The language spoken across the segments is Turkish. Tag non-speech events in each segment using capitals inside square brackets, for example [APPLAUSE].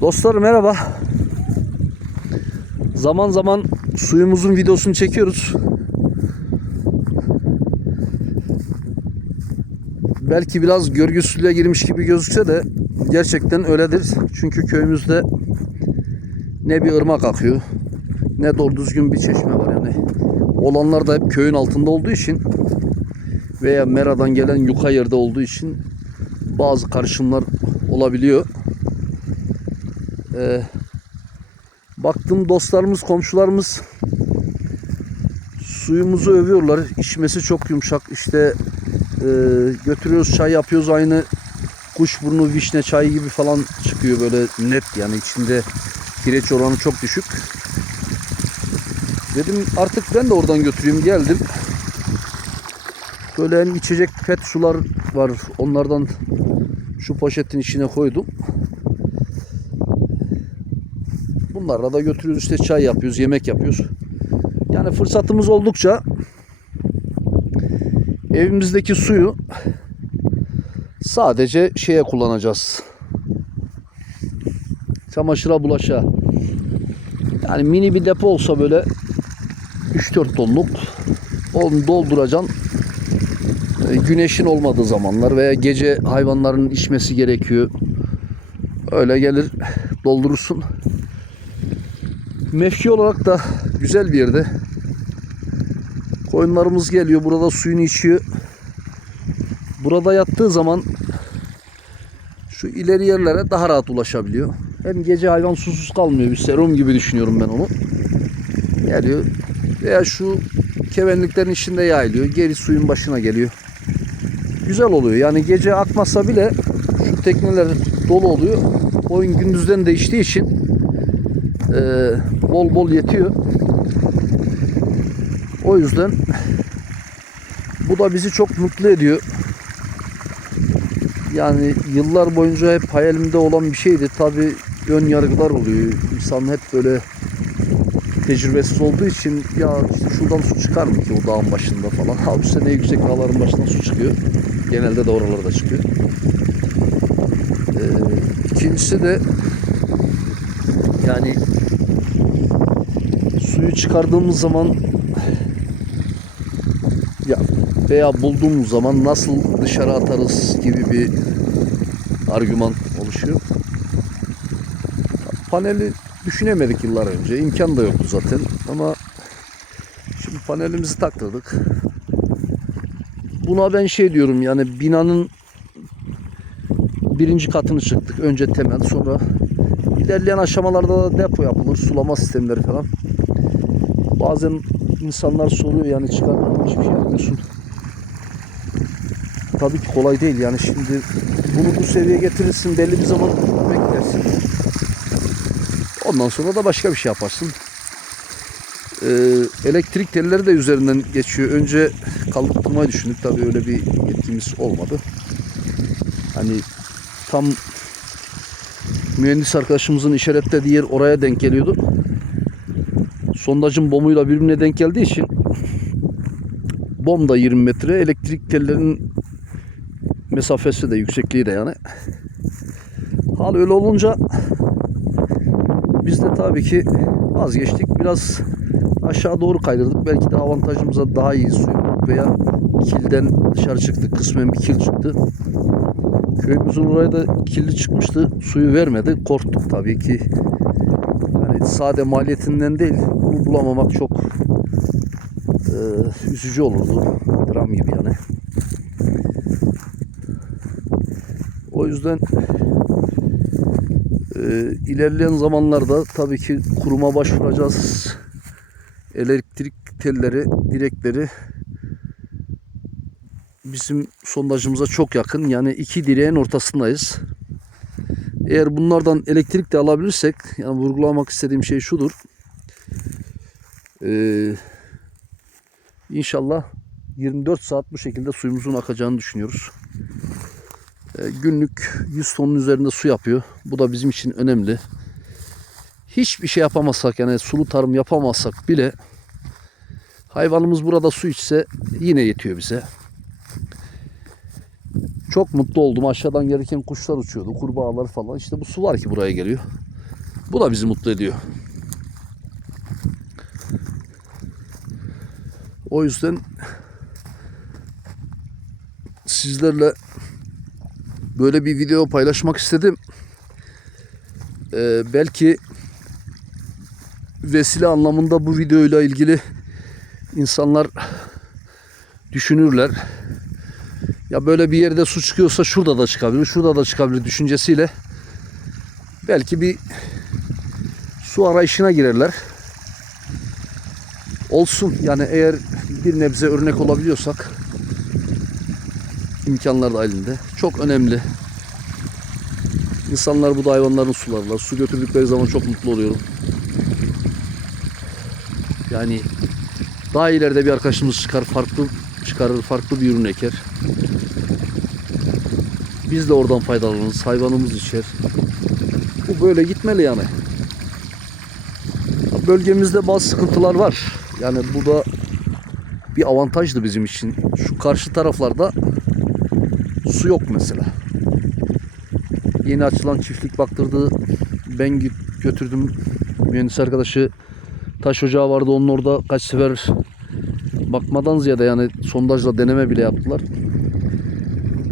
Dostlar merhaba. Zaman zaman suyumuzun videosunu çekiyoruz. Belki biraz görgüsüzlüğe girmiş gibi gözükse de gerçekten öyledir. Çünkü köyümüzde ne bir ırmak akıyor ne doğru düzgün bir çeşme var yani. Olanlar da hep köyün altında olduğu için veya meradan gelen yuka yerde olduğu için bazı karışımlar olabiliyor. Ee, baktım dostlarımız, komşularımız suyumuzu övüyorlar. İçmesi çok yumuşak. İşte e, götürüyoruz çay yapıyoruz aynı kuşburnu vişne çayı gibi falan çıkıyor böyle net yani içinde kireç oranı çok düşük. Dedim artık ben de oradan götüreyim geldim. Böyle hem içecek pet sular var. Onlardan şu poşetin içine koydum. Bunlarla da götürüyoruz işte çay yapıyoruz, yemek yapıyoruz. Yani fırsatımız oldukça evimizdeki suyu sadece şeye kullanacağız. Çamaşıra, bulaşa. Yani mini bir depo olsa böyle 3-4 tonluk onu dolduracaksın. E, Güneşin olmadığı zamanlar veya gece hayvanların içmesi gerekiyor. Öyle gelir doldurursun. Mevki olarak da güzel bir yerde. Koyunlarımız geliyor burada suyunu içiyor. Burada yattığı zaman şu ileri yerlere daha rahat ulaşabiliyor. Hem gece hayvan susuz kalmıyor. Bir serum gibi düşünüyorum ben onu. Geliyor. Veya şu kevenliklerin içinde yayılıyor. Geri suyun başına geliyor. Güzel oluyor. Yani gece akmasa bile şu tekneler dolu oluyor. Oyun gündüzden de içtiği için e, bol bol yetiyor. O yüzden bu da bizi çok mutlu ediyor. Yani yıllar boyunca hep hayalimde olan bir şeydi. Tabi ön yargılar oluyor. İnsan hep böyle tecrübesiz olduğu için ya işte şuradan su çıkar mı ki o dağın başında falan. [LAUGHS] Halbuki sene yüksek dağların başından su çıkıyor. Genelde de oralarda çıkıyor. Ee, ikincisi de yani suyu çıkardığımız zaman ya veya bulduğumuz zaman nasıl dışarı atarız gibi bir argüman oluşuyor. Paneli düşünemedik yıllar önce. İmkan da yoktu zaten. Ama şimdi panelimizi taktırdık. Buna ben şey diyorum yani binanın birinci katını çıktık. Önce temel sonra ilerleyen aşamalarda da depo yapılır. Sulama sistemleri falan. Bazen insanlar soruyor yani çıkarken hiçbir şey yapmıyorsun. Tabii ki kolay değil yani şimdi bunu bu seviyeye getirirsin belli bir zaman beklersin. Ondan sonra da başka bir şey yaparsın. Ee, elektrik telleri de üzerinden geçiyor. Önce kaldırmayı düşündük. Tabii öyle bir yetkimiz olmadı. Hani tam mühendis arkadaşımızın işaretlediği yer oraya denk geliyordu. Sondajın bomuyla birbirine denk geldiği için bom da 20 metre, elektrik tellerinin mesafesi de yüksekliği de yani. Hal öyle olunca biz de tabii ki vazgeçtik. Biraz aşağı doğru kaydırdık. Belki de avantajımıza daha iyi bulduk veya kilden dışarı çıktık. Kısmen bir kil çıktı. Köyümüzün oraya da kirli çıkmıştı. Suyu vermedi. Korktuk tabii ki. Sade maliyetinden değil. Bunu bulamamak çok e, üzücü olurdu. Dram gibi yani. O yüzden e, ilerleyen zamanlarda tabii ki kuruma başvuracağız. Elektrik telleri, direkleri bizim sondajımıza çok yakın. Yani iki direğin ortasındayız. Eğer bunlardan elektrik de alabilirsek, yani vurgulamak istediğim şey şudur. Ee, inşallah 24 saat bu şekilde suyumuzun akacağını düşünüyoruz. Ee, günlük 100 tonun üzerinde su yapıyor. Bu da bizim için önemli. Hiçbir şey yapamazsak yani sulu tarım yapamazsak bile hayvanımız burada su içse yine yetiyor bize. Çok mutlu oldum. Aşağıdan gelirken kuşlar uçuyordu. Kurbağalar falan. İşte bu su var ki buraya geliyor. Bu da bizi mutlu ediyor. O yüzden sizlerle böyle bir video paylaşmak istedim. Ee, belki vesile anlamında bu videoyla ilgili insanlar düşünürler. Ya böyle bir yerde su çıkıyorsa şurada da çıkabilir, şurada da çıkabilir düşüncesiyle belki bir su arayışına girerler. Olsun yani eğer bir nebze örnek olabiliyorsak imkanlar dahilinde çok önemli. İnsanlar bu da hayvanların sularlar. Su götürdükleri zaman çok mutlu oluyorum. Yani daha ileride bir arkadaşımız çıkar farklı çıkarır farklı bir ürün eker. Biz de oradan faydalanırız. Hayvanımız içer. Bu böyle gitmeli yani. Bölgemizde bazı sıkıntılar var. Yani bu da bir avantajdı bizim için. Şu karşı taraflarda su yok mesela. Yeni açılan çiftlik baktırdı. Ben götürdüm mühendis arkadaşı taş ocağı vardı onun orada kaç sefer bakmadan ziyade yani sondajla deneme bile yaptılar.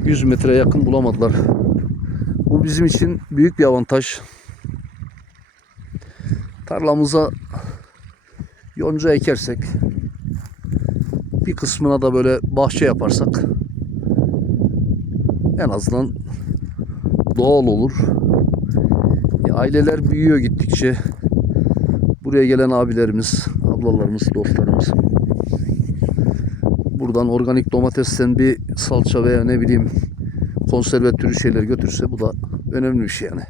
100 metreye yakın bulamadılar. Bu bizim için büyük bir avantaj. Tarlamıza yonca ekersek bir kısmına da böyle bahçe yaparsak en azından doğal olur. Ya aileler büyüyor gittikçe. Buraya gelen abilerimiz, ablalarımız, dostlarımız buradan organik domatesten bir salça veya ne bileyim konserve türü şeyler götürse bu da önemli bir şey yani.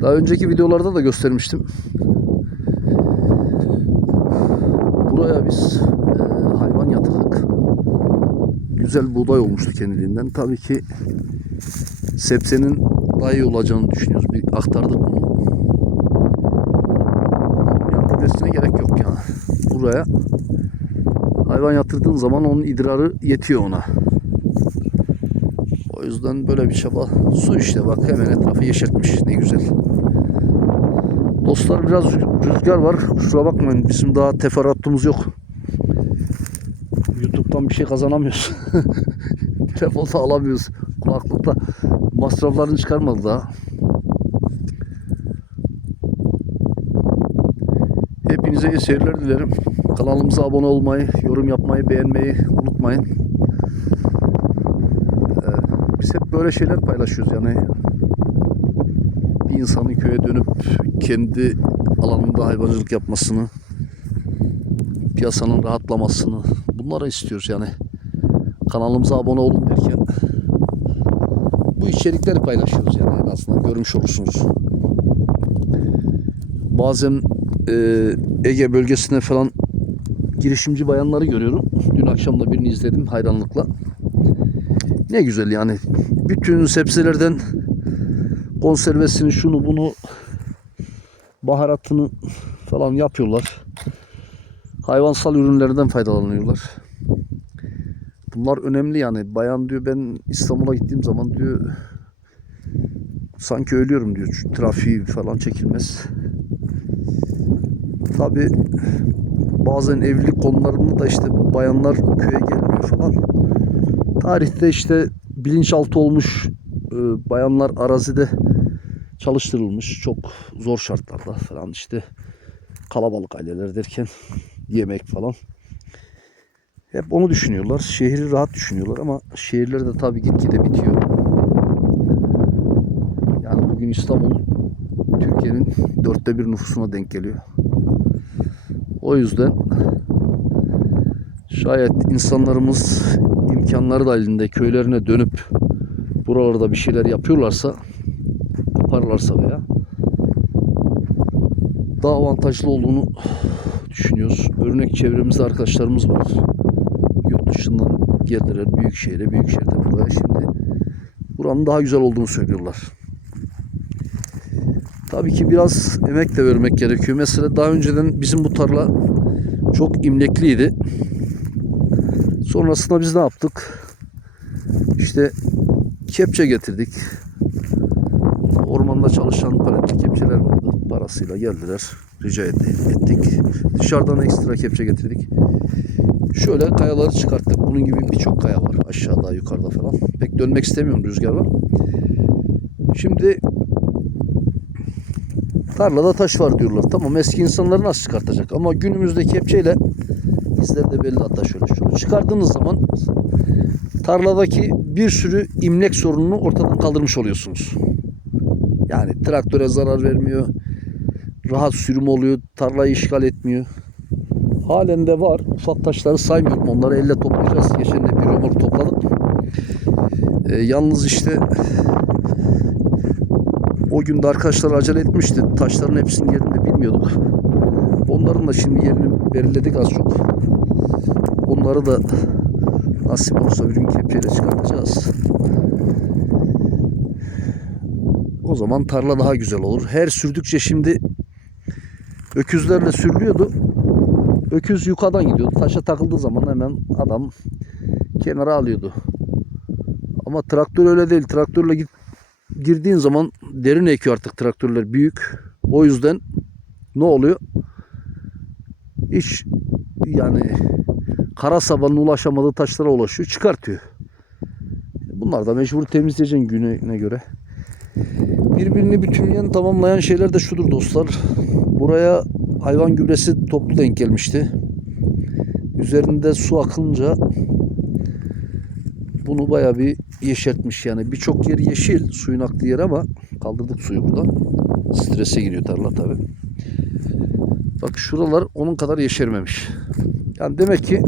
Daha önceki videolarda da göstermiştim. Buraya biz e, hayvan yatırdık. Güzel buğday olmuştu kendiliğinden. Tabii ki sebzenin daha iyi olacağını düşünüyoruz. Bir aktardık bunu. Yaptırmasına gerek yok yani. Buraya hayvan yatırdığın zaman onun idrarı yetiyor ona. O yüzden böyle bir çaba. Su işte bak hemen etrafı yeşertmiş. Ne güzel. Dostlar biraz rü- rüzgar var. Kusura bakmayın bizim daha teferruatımız yok. YouTube'dan bir şey kazanamıyoruz. [LAUGHS] Telefonda alamıyoruz. Kulaklıkta masraflarını çıkarmadı daha. Hepinize iyi seyirler dilerim. Kanalımıza abone olmayı, yorum yapmayı, beğenmeyi unutmayın. Ee, biz hep böyle şeyler paylaşıyoruz yani. Bir insanın köye dönüp kendi alanında hayvancılık yapmasını, piyasanın rahatlamasını bunları istiyoruz yani. Kanalımıza abone olun derken bu içerikleri paylaşıyoruz yani en azından görmüş olursunuz. Bazen e, Ege bölgesine falan girişimci bayanları görüyorum. Dün akşam da birini izledim hayranlıkla. Ne güzel yani. Bütün sebzelerden konservesini şunu bunu baharatını falan yapıyorlar. Hayvansal ürünlerden faydalanıyorlar. Bunlar önemli yani. Bayan diyor ben İstanbul'a gittiğim zaman diyor sanki ölüyorum diyor. Trafiği falan çekilmez. Tabi bazen evlilik konularında da işte bayanlar köye gelmiyor falan. Tarihte işte bilinçaltı olmuş e, bayanlar arazide çalıştırılmış çok zor şartlarda falan işte kalabalık aileler derken yemek falan. Hep onu düşünüyorlar. Şehri rahat düşünüyorlar ama şehirler de tabii gitgide bitiyor. Yani bugün İstanbul Türkiye'nin dörtte bir nüfusuna denk geliyor. O yüzden şayet insanlarımız imkanları dahilinde köylerine dönüp buralarda bir şeyler yapıyorlarsa yaparlarsa veya daha avantajlı olduğunu düşünüyoruz. Örnek çevremizde arkadaşlarımız var. Yurt dışından geldiler büyük şehre, büyük şehirden buraya şimdi buranın daha güzel olduğunu söylüyorlar. Tabii ki biraz emek de vermek gerekiyor. Mesela daha önceden bizim bu tarla çok imlekliydi. Sonrasında biz ne yaptık? İşte kepçe getirdik. Ormanda çalışan paletli kepçeler vardı. Parasıyla geldiler. Rica etti- ettik. Dışarıdan ekstra kepçe getirdik. Şöyle kayaları çıkarttık. Bunun gibi birçok kaya var. Aşağıda, yukarıda falan. Pek dönmek istemiyorum rüzgar var. Şimdi tarlada taş var diyorlar. Tamam eski insanları nasıl çıkartacak? Ama günümüzde kepçeyle izleri de belli hatta şöyle. Şunu çıkardığınız zaman tarladaki bir sürü imlek sorununu ortadan kaldırmış oluyorsunuz. Yani traktöre zarar vermiyor. Rahat sürüm oluyor. Tarlayı işgal etmiyor. Halen de var. Ufak taşları saymıyorum. Onları elle toplayacağız. Geçen de bir romor topladık. Ee, yalnız işte o gün de arkadaşlar acele etmişti. Taşların hepsinin yerini bilmiyorduk. Onların da şimdi yerini belirledik az çok. Onları da nasip olursa bir gün kepçeyle çıkartacağız. O zaman tarla daha güzel olur. Her sürdükçe şimdi öküzlerle sürülüyordu. Öküz yukarıdan gidiyordu. Taşa takıldığı zaman hemen adam kenara alıyordu. Ama traktör öyle değil. Traktörle git, girdiğin zaman derin ekiyor artık traktörler büyük. O yüzden ne oluyor? Hiç yani kara sabanın ulaşamadığı taşlara ulaşıyor. Çıkartıyor. Bunlar da mecbur temizleyeceksin gününe göre. Birbirini bütünleyen tamamlayan şeyler de şudur dostlar. Buraya hayvan gübresi toplu denk gelmişti. Üzerinde su akınca bunu bayağı bir yeşertmiş yani. Birçok yer yeşil suyun aktığı yer ama kaldırdık suyu buradan. Strese giriyor tarla tabi. Bak şuralar onun kadar yeşermemiş. Yani demek ki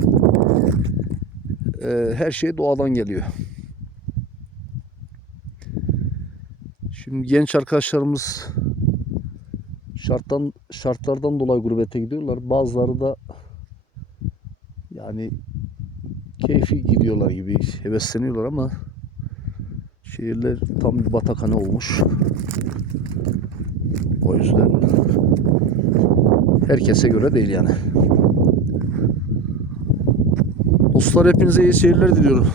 e, her şey doğadan geliyor. Şimdi genç arkadaşlarımız şarttan şartlardan dolayı gurbete gidiyorlar. Bazıları da yani keyfi gidiyorlar gibi hevesleniyorlar ama şehirler tam bir batakhane olmuş. O yüzden herkese göre değil yani. Dostlar hepinize iyi seyirler diliyorum.